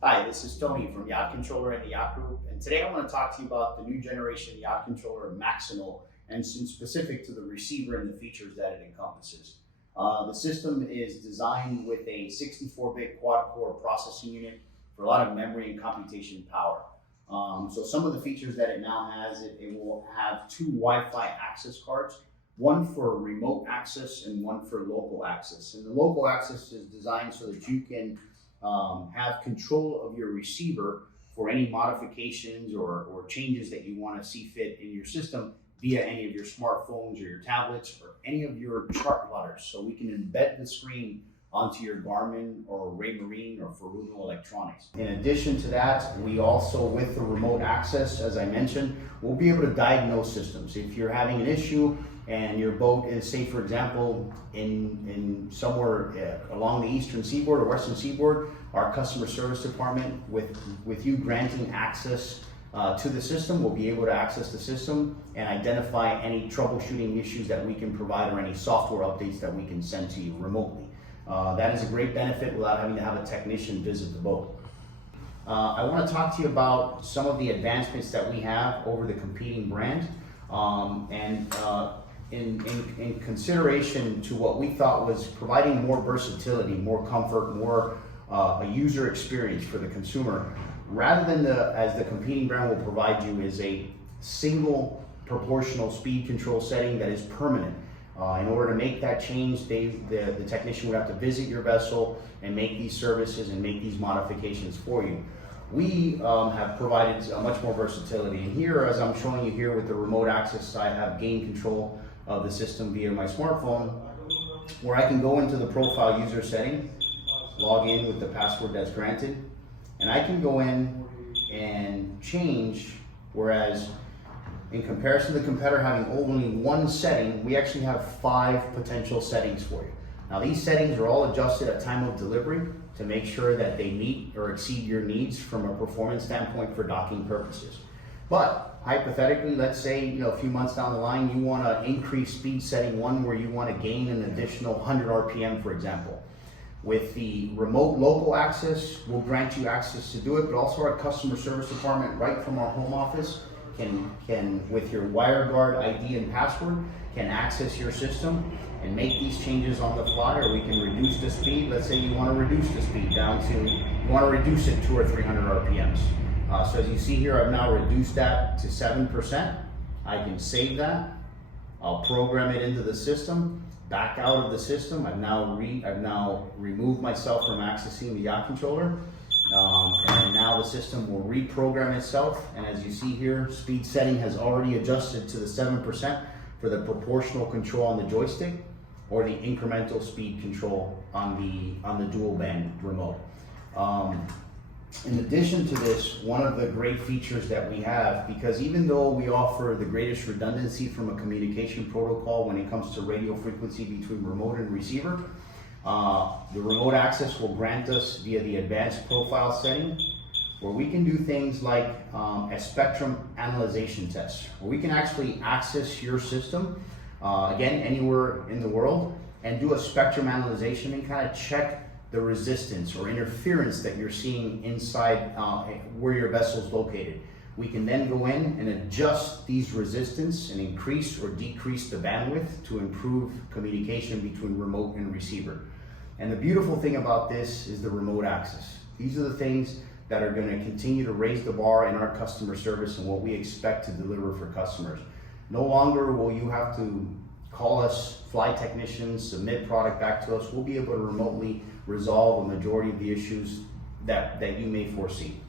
Hi, this is Tony from Yacht Controller and the Yacht Group, and today I want to talk to you about the new generation Yacht Controller Maximo, and specific to the receiver and the features that it encompasses. The system is designed with a 64-bit quad-core processing unit for a lot of memory and computation power. So some of the features that it now has, it will have two Wi-Fi access cards, one for remote access and one for local access. And the local access is designed so that you can have control of your receiver for any modifications or changes that you want to see fit in your system via any of your smartphones or your tablets or any of your chart plotters. So we can embed the screen onto your Garmin or Raymarine or Furuno electronics. In addition to that, we also, with the remote access, as I mentioned, we'll be able to diagnose systems. If you're having an issue and your boat is, say for example, in somewhere along the eastern seaboard or western seaboard, our customer service department, with you granting access to the system, will be able to access the system and identify any troubleshooting issues that we can provide or any software updates that we can send to you remotely. That is a great benefit without having to have a technician visit the boat. I want to talk to you about some of the advancements that we have over the competing brand, in consideration to what we thought was providing more versatility, more comfort, more a user experience for the consumer, rather than as the competing brand will provide you, is a single proportional speed control setting that is permanent. In order to make that change, the technician would have to visit your vessel and make these services and make these modifications for you. We have provided much more versatility. And here, as I'm showing you here with the remote access, I have gained control of the system via my smartphone, where I can go into the profile user setting, log in with the password that's granted, and I can go in and change, whereas in comparison to the competitor having only one setting, we actually have 5 potential settings for you. Now these settings are all adjusted at time of delivery to make sure that they meet or exceed your needs from a performance standpoint for docking purposes. But hypothetically, let's say a few months down the line, you want to increase speed setting 1 where you want to gain an additional 100 RPM, for example. With the remote local access, we'll grant you access to do it, but also our customer service department right from our home office can with your WireGuard ID and password, can access your system and make these changes on the fly, or we can reduce the speed. Let's say you want to reduce the speed down to, you want to reduce it 200 or 300 RPMs. So as you see here, I've now reduced that to 7%. I can save that. I'll program it into the system, back out of the system. I've now removed myself from accessing the yacht controller. And now the system will reprogram itself, and as you see here, speed setting has already adjusted to the 7% for the proportional control on the joystick or the incremental speed control on the dual band remote. In addition to this, one of the great features that we have, because even though we offer the greatest redundancy from a communication protocol when it comes to radio frequency between remote and receiver, the remote access will grant us via the advanced profile setting, where we can do things like a spectrum analyzation test, where we can actually access your system, again, anywhere in the world, and do a spectrum analyzation and kind of check the resistance or interference that you're seeing inside where your vessel is located. We can then go in and adjust these resistance and increase or decrease the bandwidth to improve communication between remote and receiver. And the beautiful thing about this is the remote access. These are the things that are going to continue to raise the bar in our customer service and what we expect to deliver for customers. No longer will you have to call us, fly technicians, submit product back to us. We'll be able to remotely resolve a majority of the issues that you may foresee.